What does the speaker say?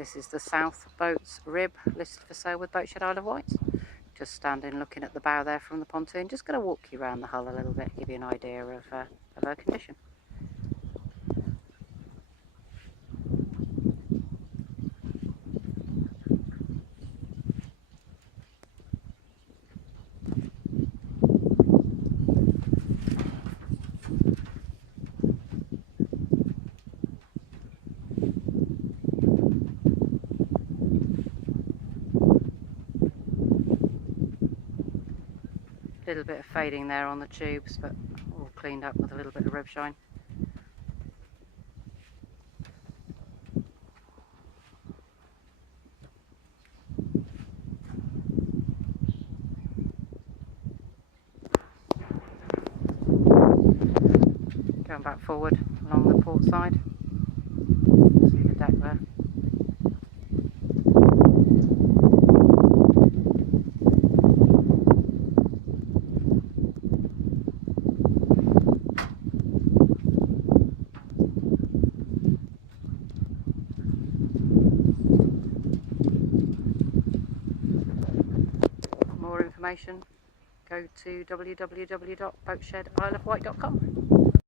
This is the South Boats rib listed for sale with Boatshed Isle of Wight. Just standing looking at the bow there from the pontoon. Just going to walk you around the hull a little bit, give you an idea of her condition. A little bit of fading there on the tubes, but all cleaned up with a little bit of rib shine. Going back forward along the port side, see the deck there. For more information, go to www.boatshedisleofwight.com.